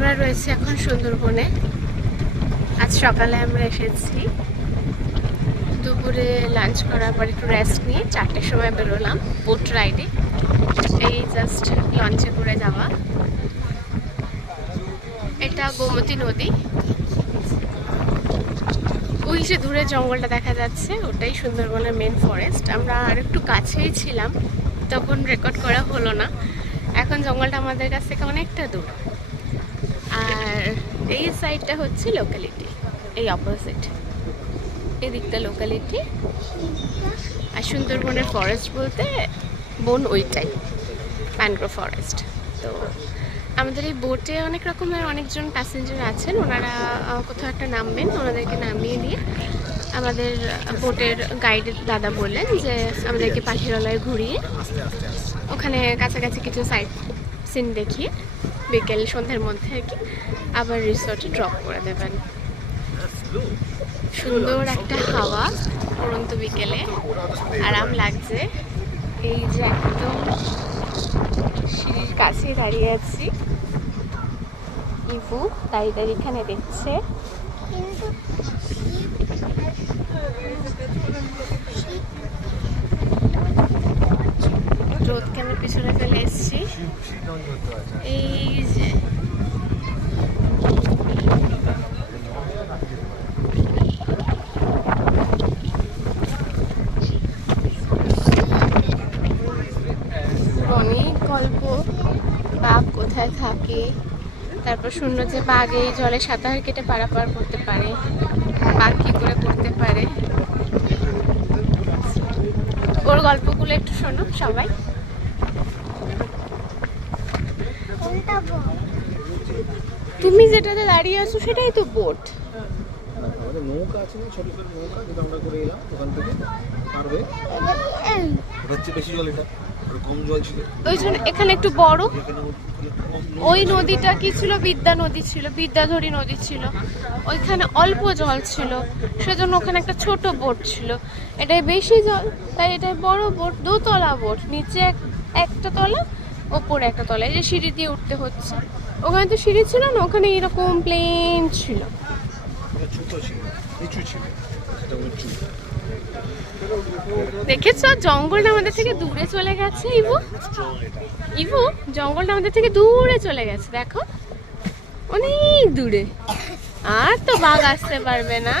আমরা রয়েছি এখন সুন্দরবনে। আজ সকালে আমরা এসেছি, দুপুরে লাঞ্চ করার পর একটু রেস্ট নিয়ে 4টের সময় বেরোলাম বোট রাইডে। এই জাস্ট লঞ্চে করে যাওয়া। এটা গোমতী নদী। ওই যে দূরে জঙ্গলটা দেখা যাচ্ছে, ওটাই সুন্দরবনের মেন ফরেস্ট। আমরা আর একটু কাছেই ছিলাম, তখন রেকর্ড করা হলো না। এখন জঙ্গলটা আমাদের কাছ থেকে অনেকটা দূর। আর এই সাইডটা হচ্ছে লোকালিটি, এই অপোজিট এই দিকটা লোকালিটি। আর সুন্দরবনের ফরেস্ট বলতে বন ওইটাই, ম্যানগ্রোভ ফরেস্ট। তো আমাদের এই বোটে অনেক রকমের অনেকজন প্যাসেঞ্জার আছেন। ওনারা কোথাও একটা নামবেন, ওনাদেরকে নামিয়ে দিয়ে আমাদের বোটের গাইডের দাদা বললেন যে আমাদেরকে পাখিরালয়ে ঘুরিয়ে ওখানে কাছাকাছি কিছু সাইট সিন দেখিয়ে বিকেল সন্ধ্যের মধ্যে আর কি আবার রিসোর্টে ড্রপ করে দেবেন। সুন্দর একটা হাওয়া, পরন্ত বিকেলে আরাম লাগছে। এই যে একদম সিঁড়ির কাছে দাঁড়িয়ে আছি, ইভু দাঁড়িয়ে এখানে দেখছে। রোদ কেন পিছনে ফেলে এসছি। এই যে অনেক গল্প, বাঘ কোথায় থাকে, তারপর শুনলো যে বাঘ এই জলে সাঁতার কেটে পারাপার করতে পারে। বাঘ কি করে করতে পারে, ওর গল্পগুলো একটু শোনো সবাই। তুমি যেটাতে দাঁড়িয়ে আছো সেটাই তো বোট। আমাদের নৌকা আছে না, ছোট ছোট নৌকা, যেটা আমরা করে এলাম ওখান থেকে পারবে। হচ্ছে বেশি জল, এটা কম জল ছিল ওই জন্য এখানে একটু বড়। ওই নদীটা কি ছিল, বিদ্যা নদী ছিল, বিদ্যাধরী নদী ছিল। ওইখানে অল্প জল ছিল, সেজন্য ওখানে একটা ছোট বোট ছিল। এটাই বেশি জল, তাই এটাই বড় বোট, দোতলা বোট। নিচে একটা তলা, ওপরে একটা তলা, এই যে সিঁড়ি দিয়ে উঠতে হচ্ছে। ওখানে তো সিঁড়ি ছিল না, ওখানে এরকম প্লেন ছিল। দেখেছো জঙ্গলটা আমাদের থেকে দূরে চলে গেছে। ইভু ইভু জঙ্গলটা আমাদের থেকে দূরে চলে গেছে, দেখো অনেক দূরে। আর তো বাঘ আসতে পারবে না।